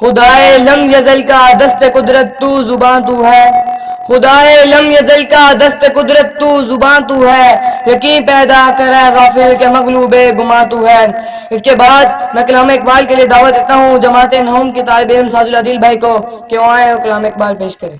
خدائے لم یزل کا دست قدرت تو زباں تو ہے، خدائے لم یزل کا دست قدرت تو زباں تو ہے، یقین پیدا کرے غافل کے مغلوب گماں تو ہے۔ اس کے بعد میں کلام اقبال کے لیے دعوت دیتا ہوں جماعت نہوم کے طالب علم سعد العدیل بھائی کو کہ وہ آئیں اور کلام اقبال پیش کریں۔